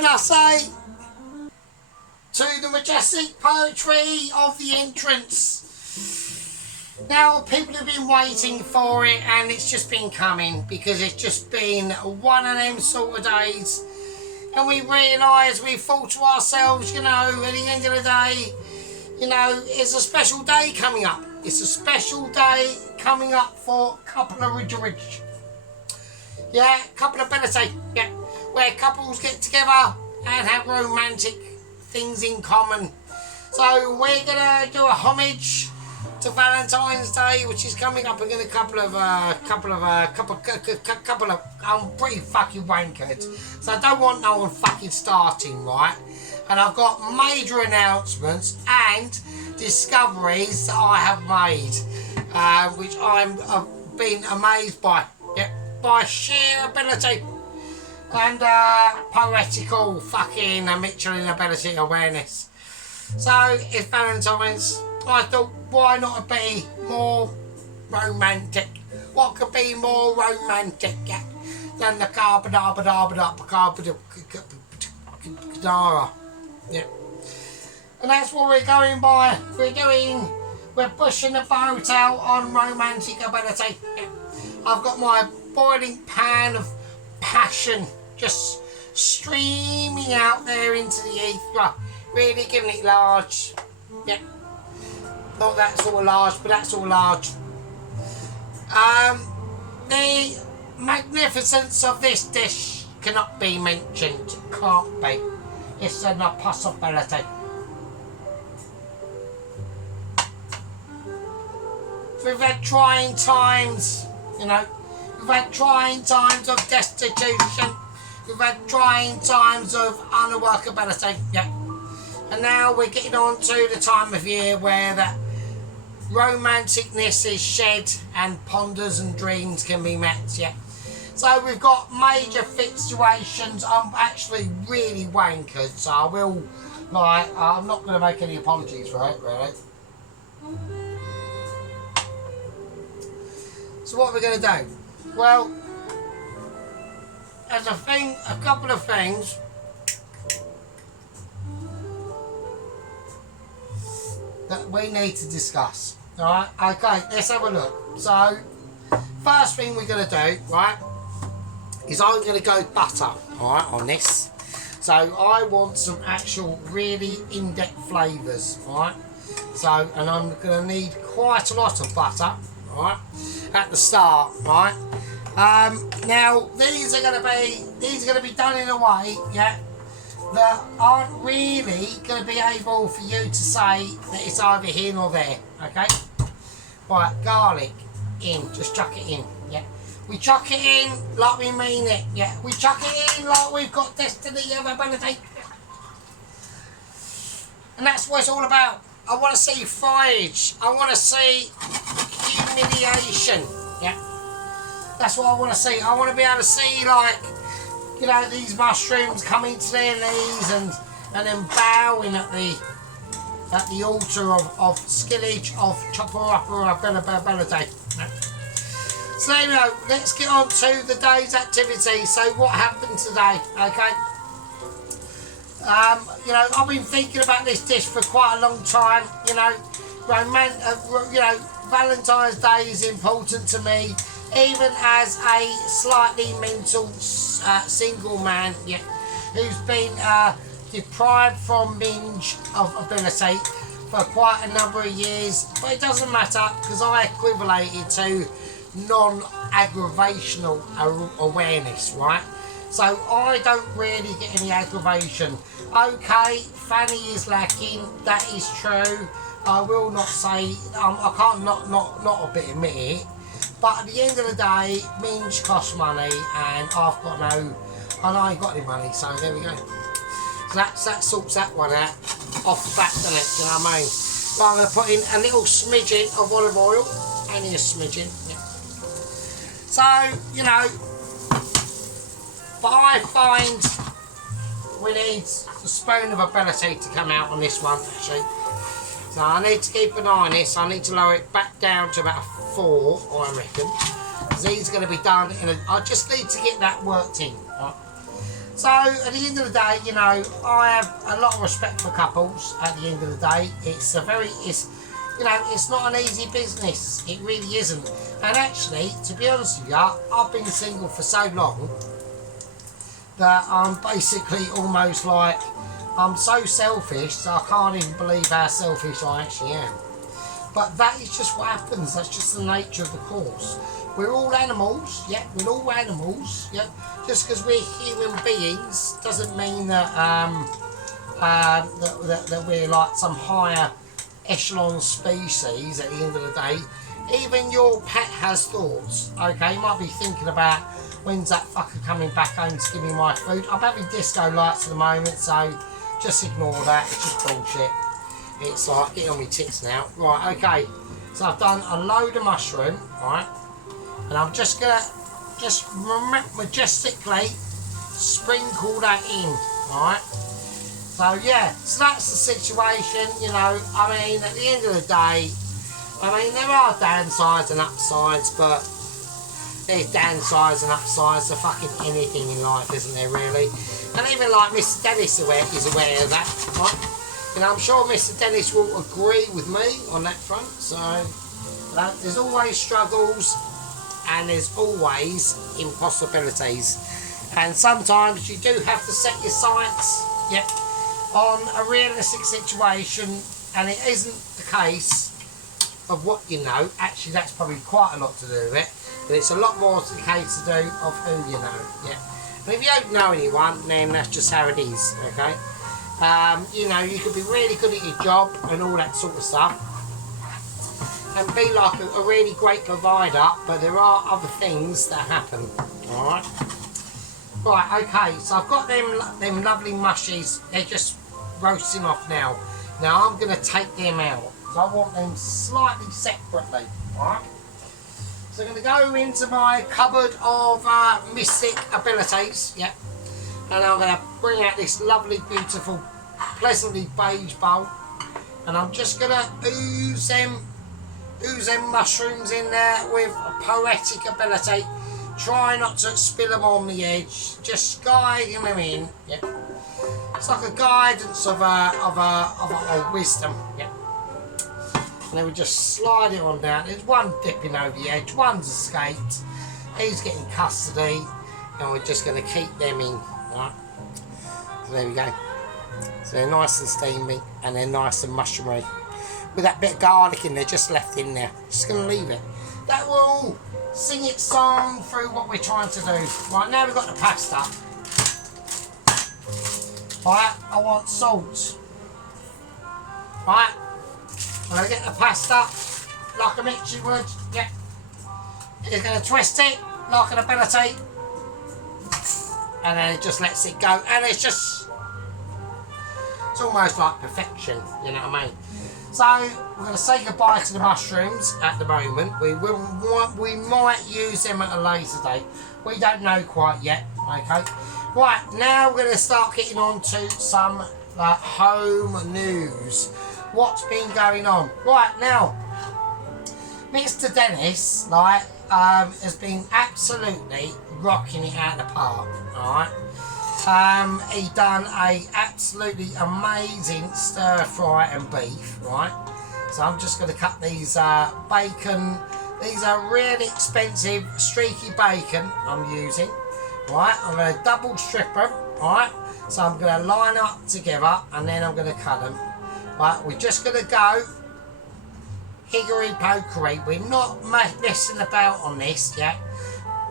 can I say? To the majestic poetry of the entrance. Now, people have been waiting for it, and it's just been coming because it's just been one of them sort of days. And we realise, we thought to ourselves, you know, at the end of the day, you know, it's a special day coming up. It's a special day coming up for couple of ridge. Yeah, couple of ability. Yeah, where couples get together and have romantic things in common. So we're gonna do a homage to Valentine's Day, which is coming up in a couple of I'm pretty fucking wankered, so I don't want no one fucking starting, right? And I've got major announcements and discoveries that I have made, which I've been amazed by. Yeah, by sheer ability and poetical fucking Michelin ability awareness. So it's Valentine's. I thought, why not be more romantic? What could be more romantic than the Carbonara? Yeah. And that's what we're going by. We're pushing the boat out on romantic ability. Yeah. I've got my boiling pan of passion just streaming out there into the ether, really giving it large. Yeah. Not that sort of large, but that sort of large. The magnificence of this dish cannot be mentioned. It can't be. It's an impossibility. We've had trying times, you know. We've had trying times of destitution. We've had trying times of unworkability. Yeah. And now we're getting on to the time of year where that romanticness is shed and ponders and dreams can be met. Yeah. So we've got major situations. I'm actually really wankered, so I will, like, I'm not going to make any apologies for it, really. So what are we going to do? Well, there's a couple of things that we need to discuss. Alright, okay, let's have a look. So, first thing we're going to do, right, is I'm going to go butter, alright, on this. So, I want some actual really in-depth flavours, alright. So, and I'm going to need quite a lot of butter, alright, at the start, right. Now, these are going to be done in a way, yeah, that aren't really going to be able for you to say that it's either here or there, okay? Right, garlic in, just chuck it in, yeah? We chuck it in like we mean it, yeah? We chuck it in like we've got destiny of ability. And that's what it's all about. I want to see fire. I want to see humiliation, yeah? That's what I want to see. I want to be able to see, like, you know, these mushrooms coming to their knees and then bowing at the altar of skillage of ability. So there we go. Let's get on to the day's activity. So what happened today? Okay. You know, I've been thinking about this dish for quite a long time. You know, Valentine's Day is important to me. Even as a slightly mental single man, yeah, who's been deprived from binge of ability for quite a number of years, but it doesn't matter because I equivalated to non-aggravational awareness, right? So I don't really get any aggravation. Okay, Fanny is lacking, that is true. I will not say, I can't not admit it. But at the end of the day, minge costs money, and I've got I ain't got any money, so there we go. So that sorts that one out off the bat, doesn't it? Do you know what I mean? So I'm going to put in a little smidgen of olive oil, only a smidgen. Yeah. So, you know, but I find we need a spoon of ability to come out on this one, actually. So I need to keep an eye on this. I need to lower it back down to about 4, I reckon. Because these are going to be done I just need to get that worked in. Right? So at the end of the day, you know, I have a lot of respect for couples. At the end of the day, it's you know, it's not an easy business. It really isn't. And actually, to be honest with you, I've been single for so long that I'm basically almost like, I'm so selfish, so I can't even believe how selfish I actually am. But that is just what happens. That's just the nature of the course. We're all animals, yeah, we're all animals, yeah. Just because we're human beings doesn't mean that, that we're like some higher echelon species at the end of the day. Even your pet has thoughts, okay? You might be thinking about, when's that fucker coming back home to give me my food? I'm having disco lights at the moment, so just ignore that. It's just bullshit. It's like, get on my tits now. Right, okay. So I've done a load of mushroom, right? And I'm just gonna, majestically sprinkle that in, right? So yeah, so that's the situation, you know. I mean, at the end of the day, I mean, there are downsides and upsides, but there's downsides and upsides to fucking anything in life, isn't there, really? And even like Mr. Dennis is aware of that, right? And I'm sure Mr. Dennis will agree with me on that front. So, there's always struggles and there's always impossibilities. And sometimes you do have to set your sights, yeah, on a realistic situation, and it isn't the case of what you know. Actually, that's probably quite a lot to do with it, but it's a lot more to the case to do of who you know, yeah. And if you don't know anyone, then that's just how it is, okay? You know, you could be really good at your job and all that sort of stuff, and be like a really great provider, but there are other things that happen, alright? Right, okay, so I've got them lovely mushies. They're just roasting off now. Now I'm going to take them out. So I want them slightly separately, alright? So I'm going to go into my cupboard of mystic abilities, yeah. And I'm going to bring out this lovely, beautiful, pleasantly beige bowl. And I'm just going to ooze them mushrooms in there with a poetic ability. Try not to spill them on the edge, just guiding them in. Yeah. It's like a guidance of a wisdom. Yeah. And then we just slide it on down. There's one dipping over the edge, one's escaped. He's getting custody, and we're just going to keep them in. Right. So there we go. So they're nice and steamy, and they're nice and mushroomy. With that bit of garlic in there, just left in there. Just going to leave it. That will sing its song through what we're trying to do. Right, now we've got the pasta. Right, I want salt. Right, I'm going to get the pasta like a mixture would. Yeah. You're going to twist it like an ability. And then it just lets it go. And it's almost like perfection, you know what I mean? So we're going to say goodbye to the mushrooms at the moment. We might use them at a later date. We don't know quite yet. Okay. Right, now we're going to start getting on to some home news. What's been going on? Right now, Mr. Dennis has been absolutely rocking it out of the park. All right. He done a absolutely amazing stir fry and beef, right? So I'm just going to cut these bacon. These are really expensive streaky bacon I'm using, right? I'm going to double strip them, right? So I'm going to line up together and then I'm going to cut them. Right, we're just going to go hickory pokery. We're not messing about on this, yeah?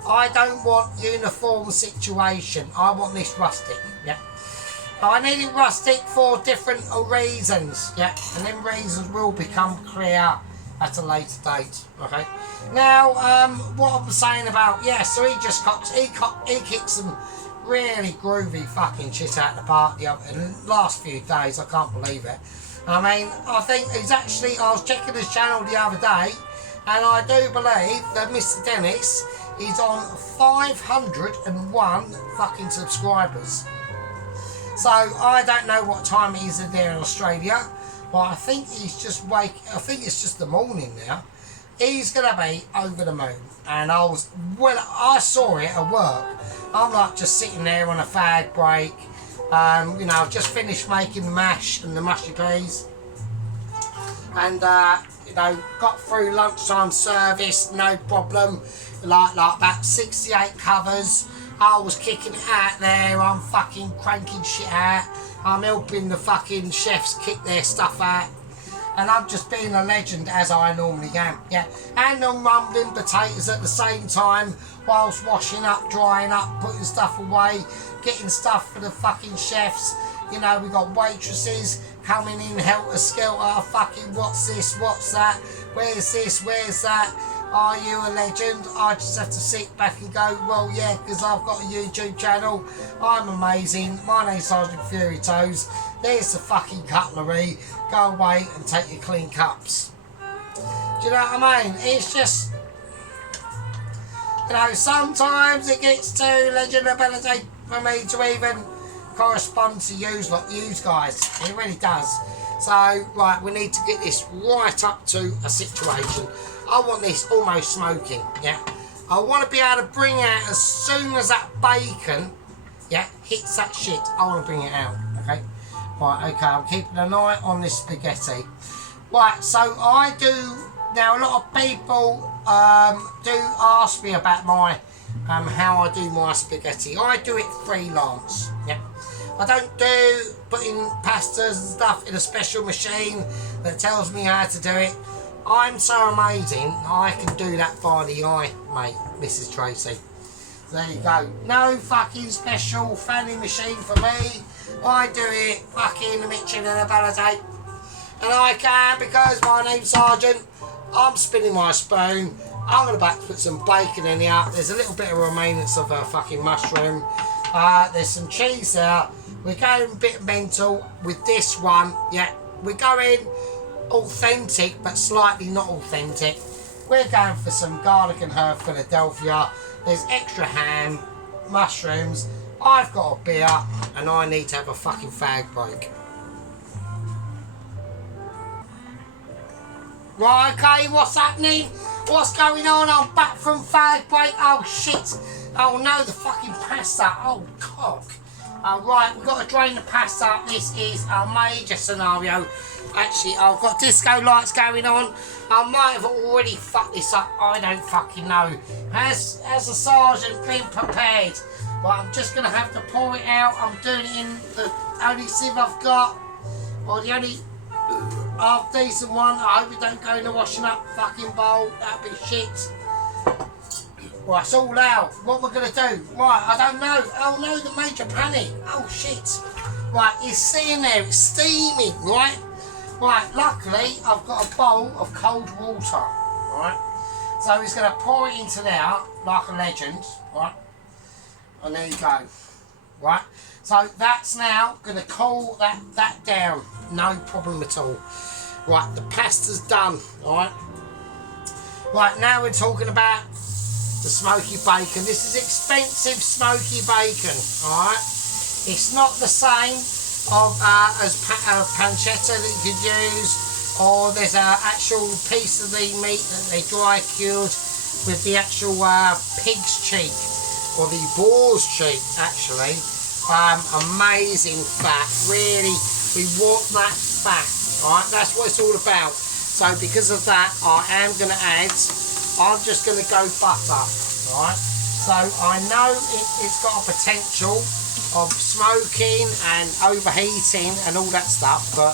I don't want uniform situation. I want this rustic, yeah. I need it rustic for different reasons, yeah. And them reasons will become clear at a later date, okay. Now, what I'm saying about, yeah, so he kicked some really groovy fucking shit out of the park in the last few days. I can't believe it. I mean, I think he's actually, I was checking his channel the other day, and I do believe that Mr. Dennis is on 501 fucking subscribers. So I don't know what time it is there in Australia, but I think he's just I think it's just the morning now. He's gonna be over the moon, and I saw it at work I'm like just sitting there on a fag break. You know, I've just finished making the mash and the mushy peas. And, you know, got through lunchtime service, no problem. Like about 68 covers. I was kicking it out there. I'm fucking cranking shit out. I'm helping the fucking chefs kick their stuff out. And I'm just being a legend as I normally am. Yeah. And I'm rumbling potatoes at the same time whilst washing up, drying up, putting stuff away, getting stuff for the fucking chefs. You know, we got waitresses coming in helter-skelter, fucking what's this, what's that, where's this, where's that, are you a legend? I just have to sit back and go, well, yeah, because I've got a YouTube channel, I'm amazing, my name's Sergeant Fury Toes, there's the fucking cutlery, go away and take your clean cups. Do you know what I mean? It's just, you know, sometimes it gets too legendability for me to even correspond to you guys. It really does. So, right, we need to get this right up to a situation. I want this almost smoking, yeah. I want to be able to bring out as soon as that bacon, yeah, hits that shit. I want to bring it out, okay. Right, okay, I'm keeping an eye on this spaghetti. Right, so I do, now a lot of people do ask me about my, how I do my spaghetti. I do it freelance, yeah. I don't do putting pastas and stuff in a special machine that tells me how to do it. I'm so amazing, I can do that by the eye, mate, Mrs. Tracy. There you go. No fucking special fanny machine for me. I do it fucking Mitchin and ability. And I can because my name's Sergeant. I'm spinning my spoon. I'm going to put some bacon in here. There's a little bit of remainance of a fucking mushroom. There's some cheese there. We're going a bit mental with this one. Yeah, we're going authentic but slightly not authentic. We're going for some garlic and herb Philadelphia. There's extra ham, mushrooms. I've got a beer and I need to have a fucking fag break. Right, okay, what's happening? What's going on? I'm back from fag break. Oh shit. Oh no, the fucking pasta. Oh cock. Right, we've got to drain the pasta. This is a major scenario. Actually, I've got disco lights going on. I might have already fucked this up. I don't fucking know. Has the sergeant been prepared? Right, I'm just going to have to pour it out. I'm doing it in the only sieve I've got. Or the only half decent one. I hope it don't go in the washing up fucking bowl. That'd be shit. Right, it's all out. What we're going to do? Right, I don't know. Oh no, the major panic. Oh shit. Right, it's sitting there. It's steaming, right? Right, luckily, I've got a bowl of cold water, right? So he's going to pour it into there, like a legend, right? And there you go, right? So that's now going to cool that down, no problem at all. Right, the pasta's done, right? Right, now we're talking about the smoky bacon. This is expensive smoky bacon, alright? It's not the same as pancetta that you could use, or there's an actual piece of the meat that they dry cured with the actual pig's cheek, or the boar's cheek actually. Amazing fat, really, we want that fat, alright? That's what it's all about. So because of that, I am going to add, I'm just going to go butter, right? So I know it's got a potential of smoking and overheating and all that stuff, but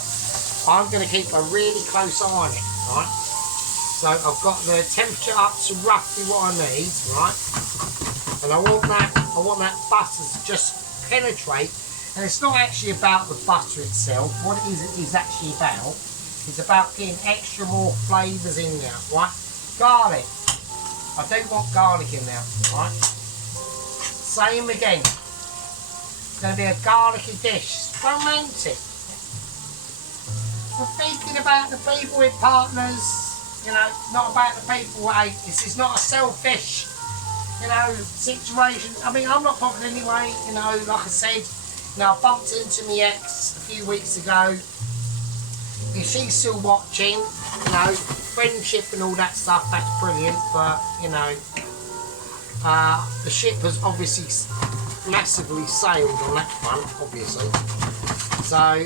I'm going to keep a really close eye on it, right? So I've got the temperature up to roughly what I need, right? And I want that butter to just penetrate. And it's not actually about the butter itself. What it is actually about is about getting extra more flavours in there, right? Garlic. I do want garlic in there, right? Same again. It's going to be a garlicky dish. It's romantic. We're thinking about the people with partners, you know, not about the people with hate. This is not a selfish, you know, situation. I mean, I'm not bothered anyway, you know, like I said, you know, I bumped into my ex a few weeks ago. If she's still watching, you know, friendship and all that stuff, that's brilliant, but, you know, The ship has obviously massively sailed on that front, obviously. So,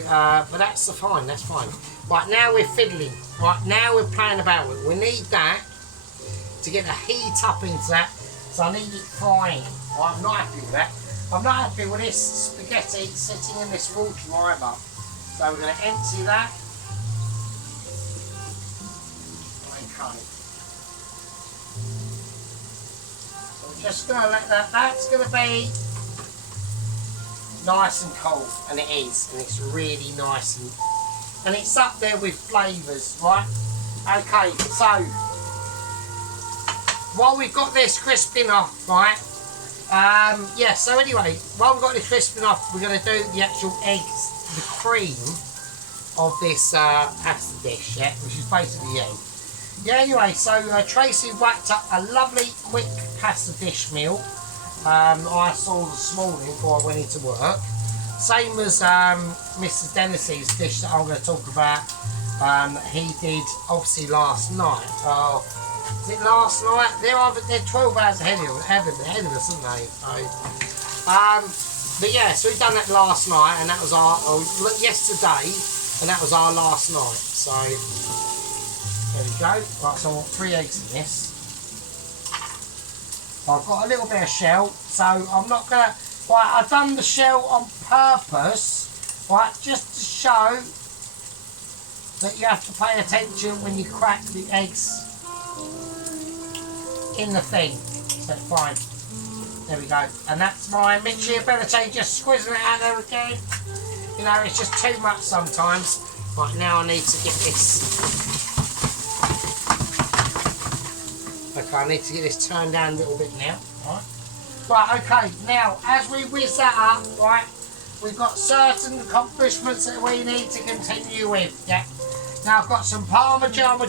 but that's fine, that's fine. Right, now we're fiddling. Right, now we're playing about with it. We need that to get the heat up into that. So I need it frying. Well, I'm not happy with that. I'm not happy with this spaghetti sitting in this water either. So we're going to empty that. Okay. So we're just going to let that, that's going to be nice and cold, and it is, and it's really nice, and it's up there with flavours, right? Okay, so while we've got this crisping off, right? Yeah, so anyway, while we've got this crisping off, we're going to do the actual eggs, the cream of this pasta dish, yeah, which is basically the egg. Yeah, anyway, so Tracy whacked up a lovely quick pasta dish meal. I saw this morning before I went into work. Same as Mr. Dennis's dish that I'm going to talk about. He did obviously last night. Is it last night? They're 12 hours ahead of us, aren't they? But yeah, so we done that last night, and that was yesterday, and that was our last night. So there we go. Right, so I want 3 eggs in this. I've got a little bit of shell, so I'm not gonna. Right, I've done the shell on purpose, right, just to show that you have to pay attention when you crack the eggs in the thing. So fine. There we go. And that's my mixture ability, just squeezing it out there again. You know, it's just too much sometimes. Right, now I need to get this. Okay, I need to get this turned down a little bit now. Right, okay, now as we whiz that up, right, we've got certain accomplishments that we need to continue with, yeah. Now I've got some Parmesan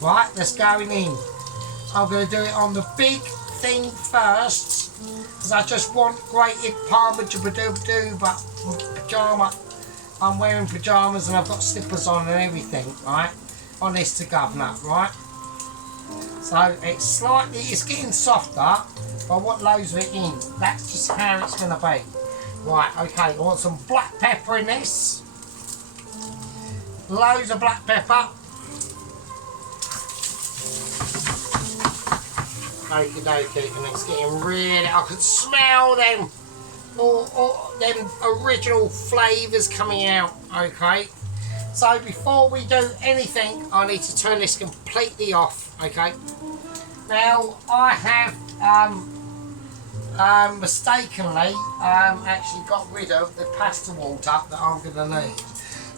right, that's going in. So I'm going to do it on the big thing first, because I just want grated Parmesan pajama. I'm wearing pyjamas and I've got slippers on and everything, right, on this to governor, right. So it's getting softer, but I want loads of it in. That's just how it's going to be. Right, okay, I want some black pepper in this. Loads of black pepper. Okie dokie, and it's getting really, I can smell them, them original flavours coming out, okay. So before we do anything, I need to turn this completely off, okay. Now, I have mistakenly actually got rid of the pasta water that I'm going to need.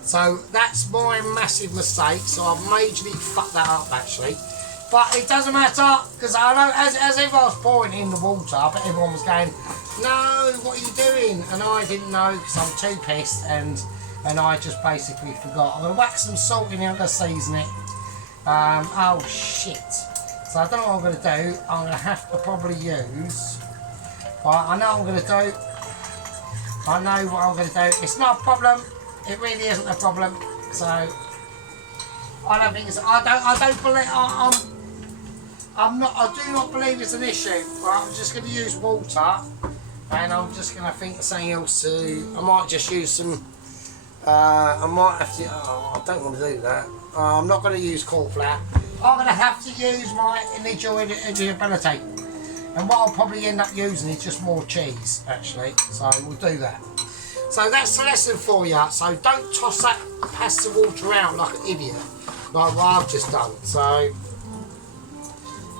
So that's my massive mistake, so I've majorly fucked that up actually. But it doesn't matter, because I know as everyone was pouring in the water, I bet everyone was going, no, what are you doing? And I didn't know, because I'm too pissed, and I just basically forgot. I'm going to whack some salt in here, I'm going to season it. Oh shit. So I don't know what I'm going to do. I'm going to have to probably use, right, I know what I'm going to do. I know what I'm going to do. It's not a problem. It really isn't a problem. So I don't think it's, I don't believe, I do not believe it's an issue. Right, I'm just going to use water, and I'm just going to think of something else to, I might just use some, I might have to, I don't want to do that. I'm not going to use cauliflower. I'm going to have to use my initial ability. And what I'll probably end up using is just more cheese, actually. So we'll do that. So that's the lesson for you. So don't toss that pasta water out like an idiot, like what I've just done. So,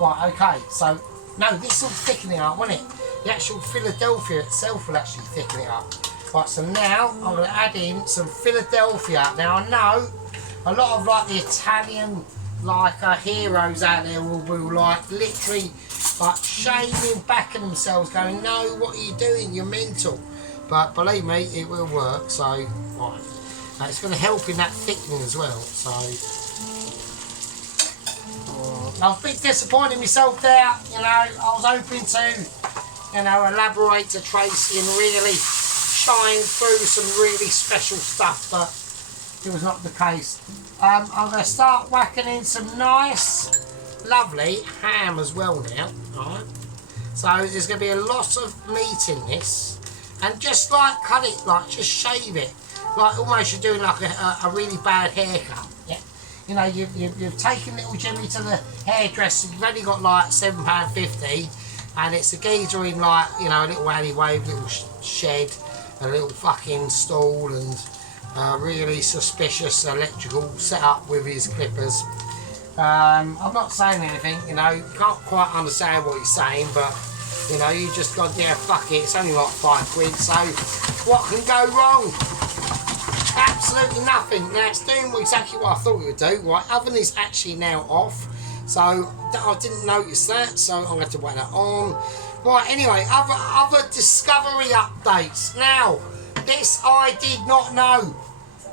right, okay. So, no, this will thicken it up, won't it? The actual Philadelphia itself will actually thicken it up. Right, so now I'm going to add in some Philadelphia. Now I know a lot of like the Italian heroes out there will be like literally like shaming back at themselves, going, no, what are you doing? You're mental. But believe me, it will work. So right, now it's going to help in that thickening as well. So I was a bit disappointed in myself there. You know, I was hoping to, you know, elaborate to Tracy and really shine through some really special stuff, but it was not the case. I'm going to start whacking in some nice lovely ham as well now, right? So there's going to be a lot of meat in this, and just like cut it, like just shave it, like almost you're doing like a really bad haircut. Yeah, you know, you've taken little Jimmy to the hairdresser. You've only got like £7.50, and it's a geezer in like, you know, a little alleyway, a little shed, a little fucking stall, and really suspicious electrical setup with his clippers. I'm not saying anything, you know, you can't quite understand what he's saying, but you know, you just got, yeah, fuck it, it's only like £5, so what can go wrong? Absolutely nothing. Now it's doing exactly what I thought it would do. Right, oven is actually now off, so I didn't notice that, so I'm going to have to wait that on. Right, anyway, other discovery updates. Now, this I did not know.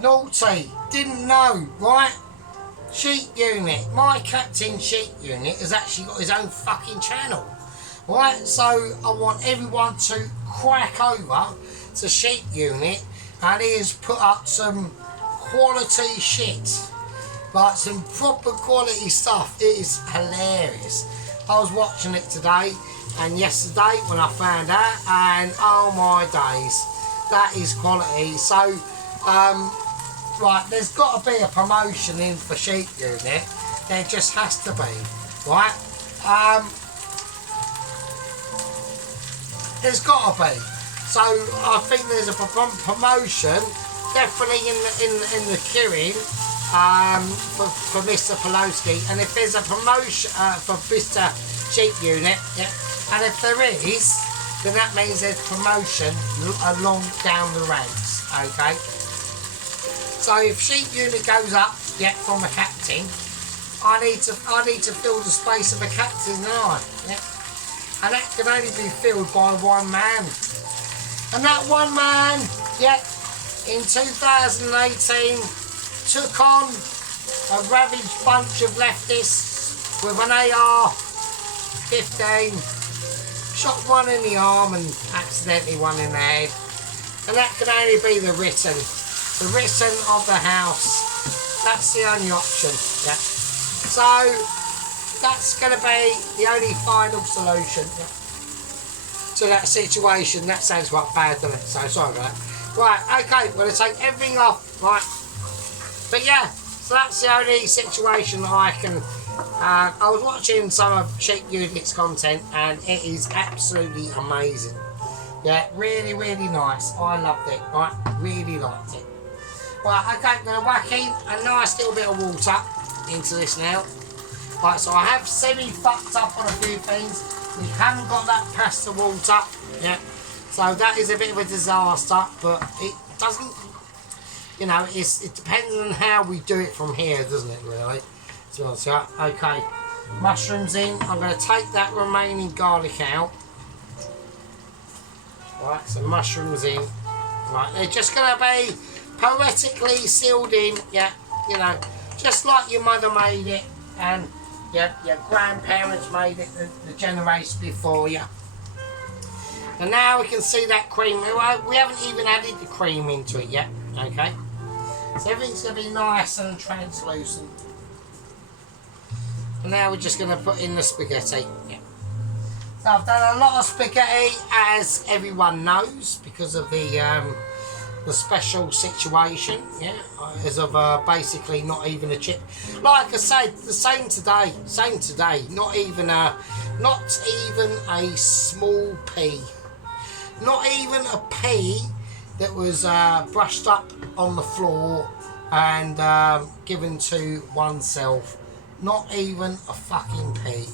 Naughty, didn't know, right? Sheep unit, my captain sheep unit has actually got his own fucking channel, right? So I want everyone to crack over to sheep unit, and he has put up some quality shit, like some proper quality stuff. It is hilarious. I was watching it today and yesterday when I found out, and oh my days, that is quality. So right, there's got to be a promotion in for sheep unit. There just has to be, right? There's got to be. So I think there's a promotion definitely in the queuing for Mr. Pelosi, and if there's a promotion for Mr. Sheep Unit, yeah, and if there is, then that means there's promotion along down the ranks. Okay. So if Sheep Unit goes up, yeah, from a captain, I need to fill the space of a captain now, yeah, and that can only be filled by one man, and that one man, yeah, in 2018 took on a ravaged bunch of leftists with an AR-15, shot one in the arm and accidentally one in the head, and that can only be the written of the house. That's the only option, yeah. So that's going to be the only final solution, yeah, to that situation. That sounds quite bad, doesn't it? So sorry about that. Right, okay, we're going to take everything off, right. But yeah, so that's the only situation that I can. I was watching some of Sheep Unit's content, and it is absolutely amazing. Yeah, really, really nice. I loved it, right? Really liked it. Right, okay, I'm going to whack in a nice little bit of water into this now. Right, so I have semi-fucked up on a few things. We haven't got that pasta water, yeah. So that is a bit of a disaster, but it doesn't, you know, it depends on how we do it from here, doesn't it, really? So, okay, mushrooms in. I'm going to take that remaining garlic out. Right, so mushrooms in. Right, they're just going to be poetically sealed in, yeah, you know, just like your mother made it, and your grandparents made it the generation before you. And now we can see that cream. We haven't even added the cream into it yet, okay? So everything's going to be nice and translucent. And now we're just going to put in the spaghetti. Yeah. So I've done a lot of spaghetti, as everyone knows, because of the special situation, yeah, as of basically not even a chip. Like I said, the same today, not even a small pea. Not even a pea that was brushed up on the floor and given to oneself. Not even a fucking pea.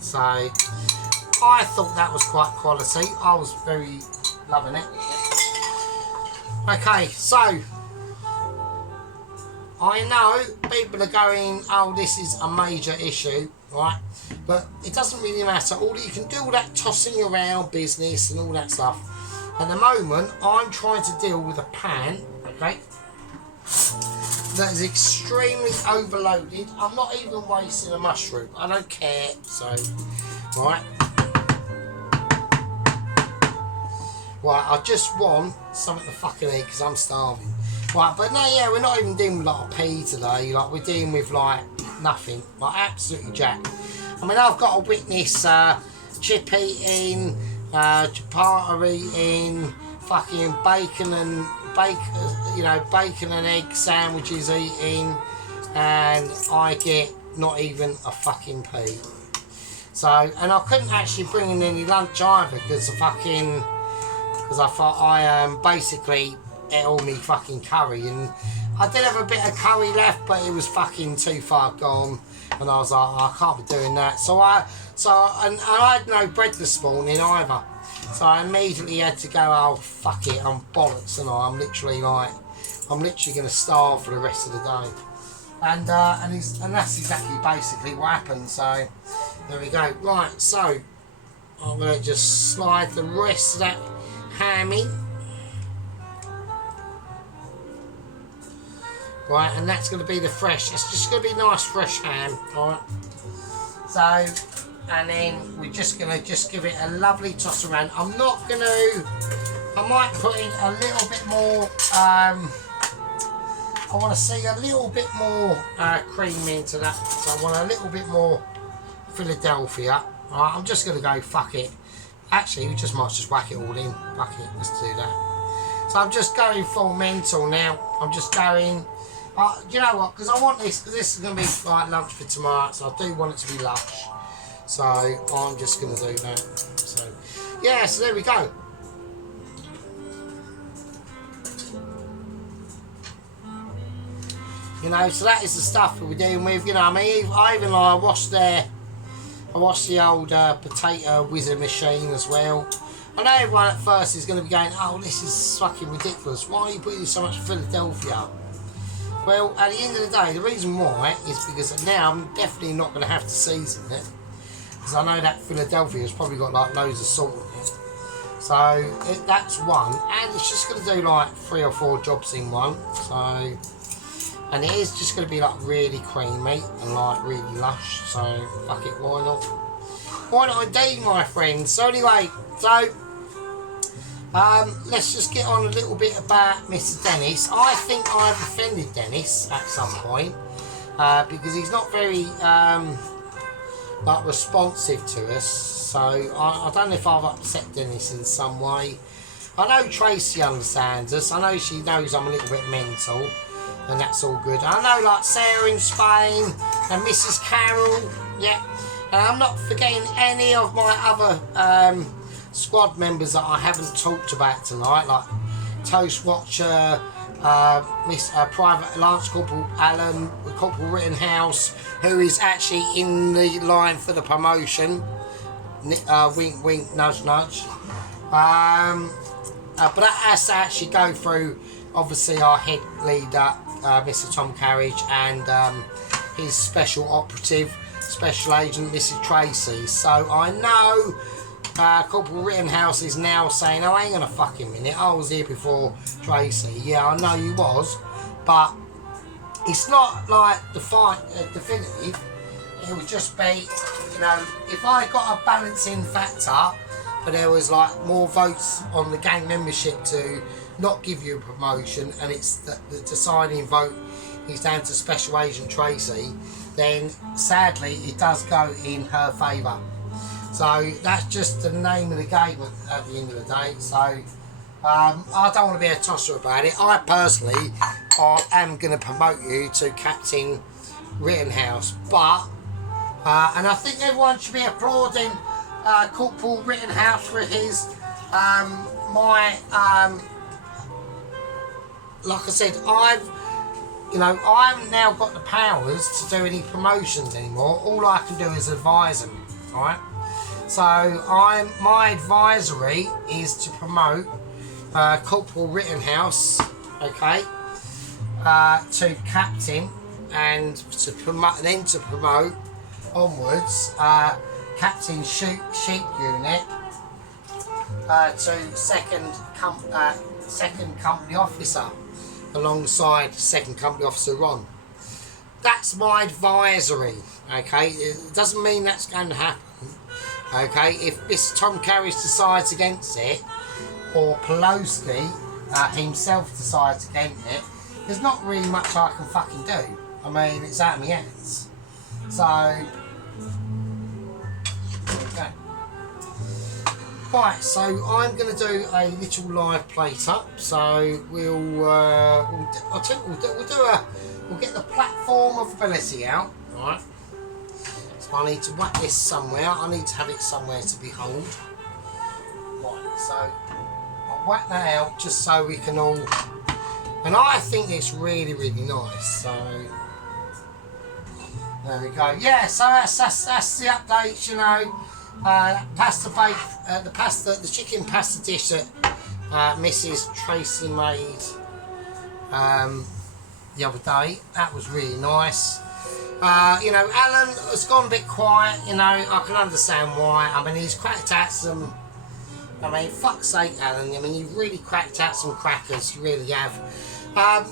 So I thought that was quite quality. I was very loving it. Okay, so I know people are going, oh, this is a major issue, right? But it doesn't really matter. All you can do all that tossing around business and all that stuff. At the moment, I'm trying to deal with a pan, okay, that is extremely overloaded. I'm not even wasting a mushroom. I don't care. So, right. Right, I just want something to fucking eat because I'm starving. Right, but no, yeah, we're not even dealing with like a pea today. Like, we're dealing with like nothing. Like, absolutely jack. I mean, I've got to witness chip eating, chapata eating, fucking bacon and egg sandwiches eating, and I get not even a fucking pea. So, and I couldn't actually bring in any lunch either because I thought I basically ate all me fucking curry, and I did have a bit of curry left, but it was fucking too far gone, and I was like, oh, I can't be doing that. So I had no bread this morning either. So I immediately had to go, oh fuck it, I'm bollocks, and I'm literally going to starve for the rest of the day. And that's exactly basically what happened. So there we go. Right, so I'm going to just slide the rest of that ham in. Right, and that's going to be the fresh. It's just going to be nice fresh ham. Right. So, and then we're just going to give it a lovely toss around. I might put in a little bit more. I want to see a little bit more cream into that. So I want a little bit more Philadelphia. Alright, I'm just going to go, fuck it. Actually, we might just whack it all in. Fuck it, let's do that. So I'm just going full mental now. I'm just going, you know what, because I want this, because this is going to be like lunch for tomorrow, so I do want it to be lush. So I'm just going to do that. So, yeah, so there we go. You know, so that is the stuff that we're doing with, you know, I mean, I even like, I washed the old potato whizzer machine as well. I know everyone at first is going to be going, oh, this is fucking ridiculous. Why are you putting so much Philadelphia? Well, at the end of the day, the reason why is because now I'm definitely not going to have to season it. Because I know that Philadelphia has probably got like loads of salt in it. So that's one. And it's just going to do like 3 or 4 jobs in one. So... and it is just going to be like really creamy and like really lush, so fuck it, why not? Why not indeed, my friends? So anyway, let's just get on a little bit about Mr. Dennis. I think I've offended Dennis at some point because he's not very like responsive to us. So I don't know if I've upset Dennis in some way. I know Tracy understands us. I know she knows I'm a little bit mental. And that's all good. I know, like Sarah in Spain and Mrs. Carroll, yeah. And I'm not forgetting any of my other squad members that I haven't talked about tonight, like Toast Watcher, Private Lance Corporal Alan, Corporal Rittenhouse, who is actually in the line for the promotion. Wink, wink, nudge, nudge. But that has to actually go through, obviously, our head leader, Mr. Tom Carriage, and his special operative, special agent, Mrs. Tracy. So I know Corporal Rittenhouse is now saying, oh, hang on a fucking minute, I was here before Tracy. Yeah, I know you was, but it's not like definitive. It would just be, you know, if I got a balancing factor, but there was like more votes on the gang membership to not give you a promotion, and it's the deciding vote is down to Special Agent Tracy, then sadly it does go in her favour. So that's just the name of the game at the end of the day. So I don't want to be a tosser about it. I personally am going to promote you to Captain Rittenhouse, but and I think everyone should be applauding Corporal Rittenhouse for his like I said, I've now got the powers to do any promotions anymore. All I can do is advise them, alright? So my advisory is to promote Corporal Rittenhouse, okay, to captain, and to promote onwards Captain Sheep Unit to second company officer, alongside second company officer Ron. That's my advisory, okay? It doesn't mean that's going to happen, okay? If Mr. Tom Carriage decides against it, or Pelosi himself decides against it, there's not really much I can fucking do. I mean, it's out of my hands. So, Right, so I'm going to do a little live plate up. So we'll get the platform of ability out. Right. So I need to whack this somewhere. I need to have it somewhere to behold. Right, so I'll whack that out just so we can all. And I think it's really, really nice. So there we go. Yeah, so that's the updates, you know. Pasta bake, the chicken pasta dish that Mrs. Tracy made the other day. That was really nice. You know, Alan has gone a bit quiet. You know, I can understand why. I mean, he's cracked out some. I mean, fuck's sake, Alan. I mean, you've really cracked out some crackers. You really have.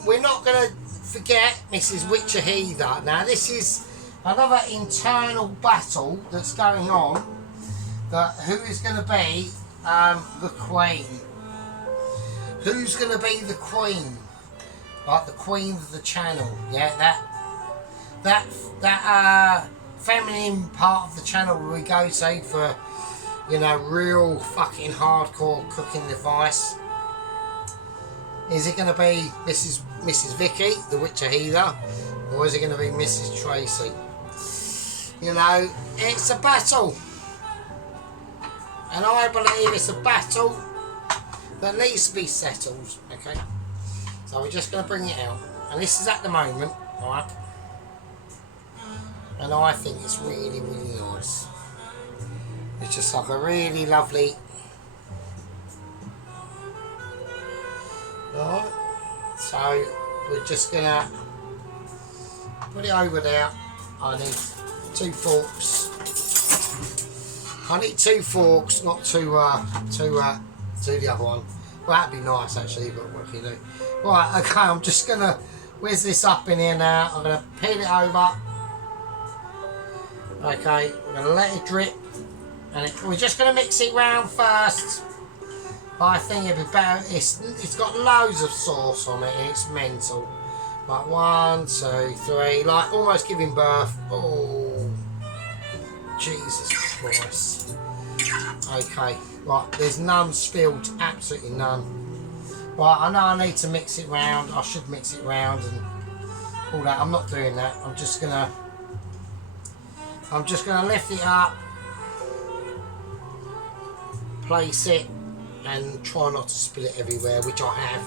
We're not going to forget Mrs. Witcher Heather. Now, this is another internal battle that's going on. That who is going to be the queen? Who's going to be the queen? Like the queen of the channel? Yeah, that feminine part of the channel we go to for, you know, real fucking hardcore cooking advice. Is it going to be Mrs. Vicky, the Witcher Heather, or is it going to be Mrs. Tracy? You know, it's a battle. And I believe it's a battle that needs to be settled, okay? So we're just going to bring it out. And this is at the moment, right? And I think it's really, really nice. It's just like a really lovely... Alright, so we're just going to put it over there. I need 2 forks. I need 2 forks, not to the other one. Well, that'd be nice actually, but what can you do? Right, okay, I'm just gonna whiz this up in here now. I'm gonna peel it over. Okay, we're gonna let it drip, and we're just gonna mix it round first. I think it'd be better. It's got loads of sauce on it, and it's mental. Like 1, 2, 3, like almost giving birth. Oh, Jesus Christ. Okay, right, there's none spilled, absolutely none. Right, I know I need to mix it round. I should mix it round and all that. I'm not doing that. I'm just gonna lift it up, place it, and try not to spill it everywhere, which I have.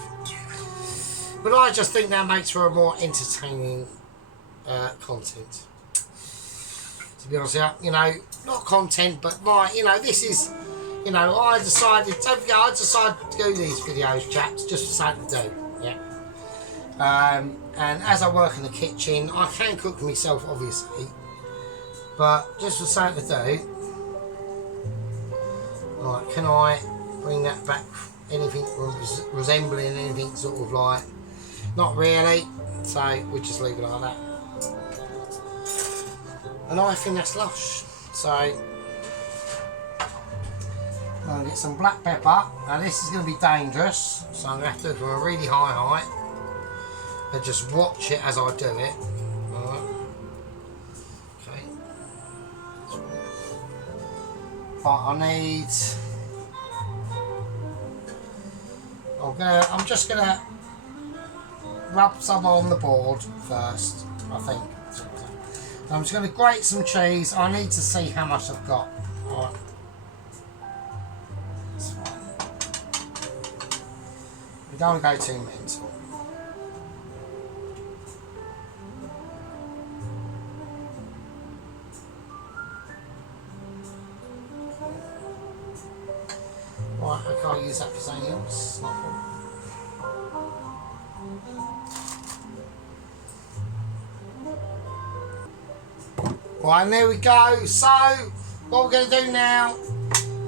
But I just think that makes for a more entertaining content. To be honest, you know, not content, but you know, this is, you know, I decided to do these videos, chaps, just for something to do, yeah. And as I work in the kitchen, I can cook for myself, obviously, but just for something to do. Right, can I bring that back? Anything resembling anything sort of like, not really, so we'll just leave it like that. And I think that's lush. So I'm going to get some black pepper. Now this is going to be dangerous, so I'm going to have to do it from a really high height and just watch it as I do it. Alright. Okay. But I need... I'm just going to rub some on the board first, I think. I'm just going to grate some cheese. I need to see how much I've got. Alright. That's fine. We don't go too mental. Right, I can't use that for something else. Not a problem. Right, and there we go. So, what we're going to do now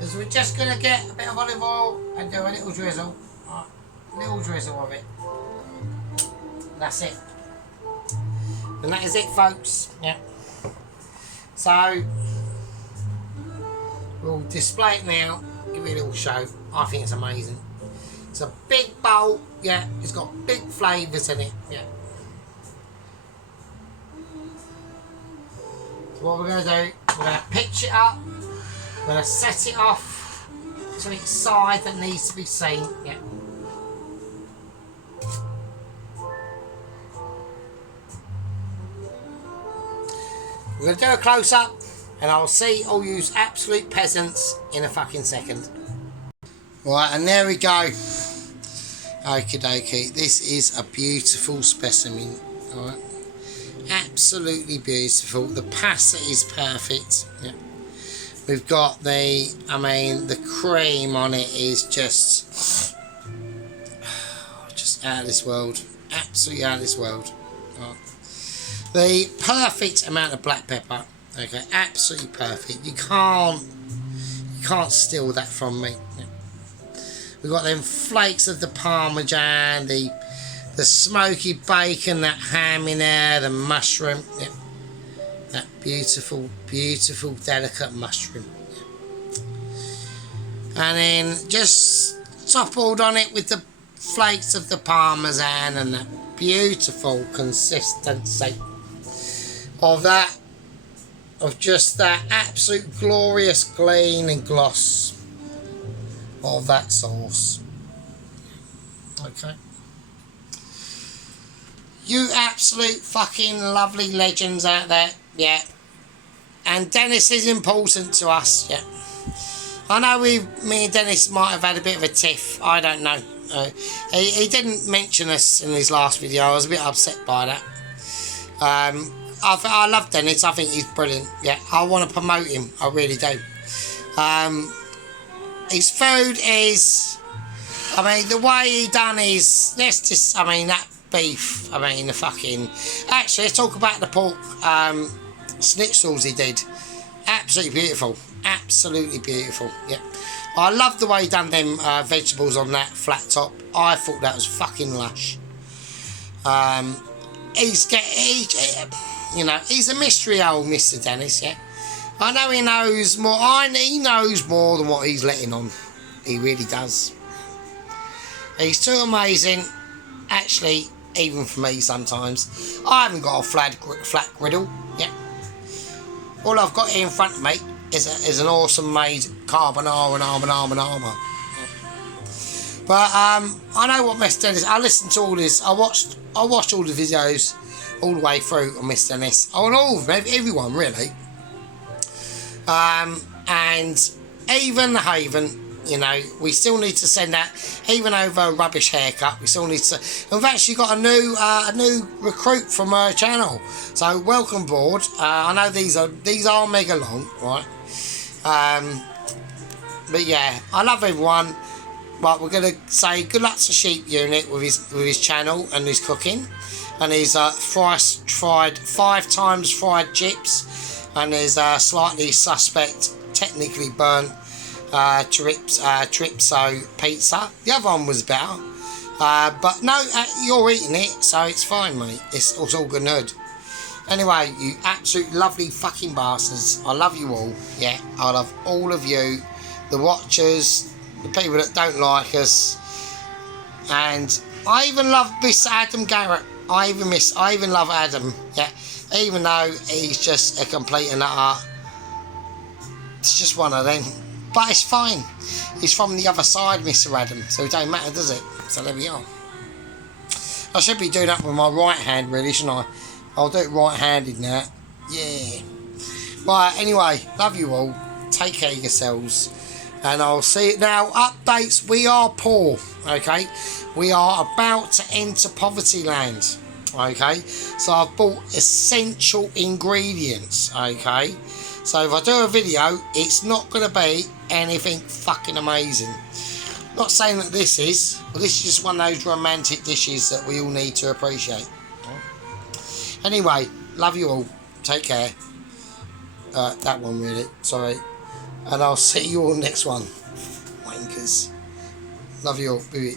is we're just going to get a bit of olive oil and do a little drizzle. Right, little drizzle of it. That's it. And that is it, folks. Yeah. So, we'll display it now. Give it a little show. I think it's amazing. It's a big bowl. Yeah, it's got big flavours in it. Yeah. So what we're going to do, we're going to pitch it up, we're going to set it off to its side that needs to be seen. Yeah. We're going to do a close-up, and I'll see all you absolute peasants in a fucking second. Right, and there we go. Okie dokie. This is a beautiful specimen. Alright. Absolutely beautiful. The pasta is perfect. Yeah. We've got the cream on it is just out of this world. Absolutely out of this world. Right. The perfect amount of black pepper. Okay, absolutely perfect. You can't steal that from me. Yeah. We've got them flakes of the parmesan, the smoky bacon, that ham in there, the mushroom. Yeah. That beautiful, beautiful, delicate mushroom. Yeah. And then just toppled on it with the flakes of the parmesan and that beautiful consistency of just that absolute glorious gleam and gloss of that sauce. Okay. You absolute fucking lovely legends out there. Yeah. And Dennis is important to us. Yeah. I know me and Dennis might have had a bit of a tiff. I don't know. He didn't mention us in his last video. I was a bit upset by that. I love Dennis. I think he's brilliant. Yeah, I want to promote him. I really do. His food is, the way he done his, that beef. The fucking. Actually, let's talk about the pork schnitzels he did. Absolutely beautiful. Absolutely beautiful. Yeah. I love the way he done them vegetables on that flat top. I thought that was fucking lush. He's a mystery, old Mr. Dennis, yeah. I know he knows more. He knows more than what he's letting on. He really does. He's too amazing, actually, even for me sometimes. I haven't got a flat griddle, yeah. All I've got here in front of me is an awesome made carbonara and arma. But I know what Mr. Dennis. I listened to all this. I watched all the videos all the way through on Mr. Dennis. On all of them, everyone really. And even the Haven, we still need to send that. Even over a rubbish haircut, we still need to. We've actually got a new recruit from our channel. So welcome aboard. I know these are mega long, right? But yeah, I love everyone. But we're gonna say good luck to Sheep Unit with his channel and his cooking, and his fried 5 times fried chips, and his slightly suspect, technically burnt chorizo pizza. The other one was better, but no, you're eating it, so it's fine, mate. It's all good nerd. Anyway, you absolute lovely fucking bastards. I love you all. Yeah, I love all of you, the watchers, the people that don't like us, and I even love Miss Adam Garrett. I even love Adam. Yeah, even though he's just a complete and utter. It's just one of them. But it's fine. He's from the other side, Mr. Adam, so it don't matter, does it? So there we are. I should be doing that with my right hand, really, shouldn't I? I'll do it right-handed now. Yeah. Right, anyway, love you all. Take care of yourselves. And I'll see it now. Updates, we are poor, okay? We are about to enter poverty land, okay? So I've bought essential ingredients, okay? So if I do a video, it's not going to be anything fucking amazing. Not saying that this is, but this is just one of those romantic dishes that we all need to appreciate. Anyway, love you all. Take care. That one really, sorry. And I'll see you all next one. Wankers. Love you all. Boo.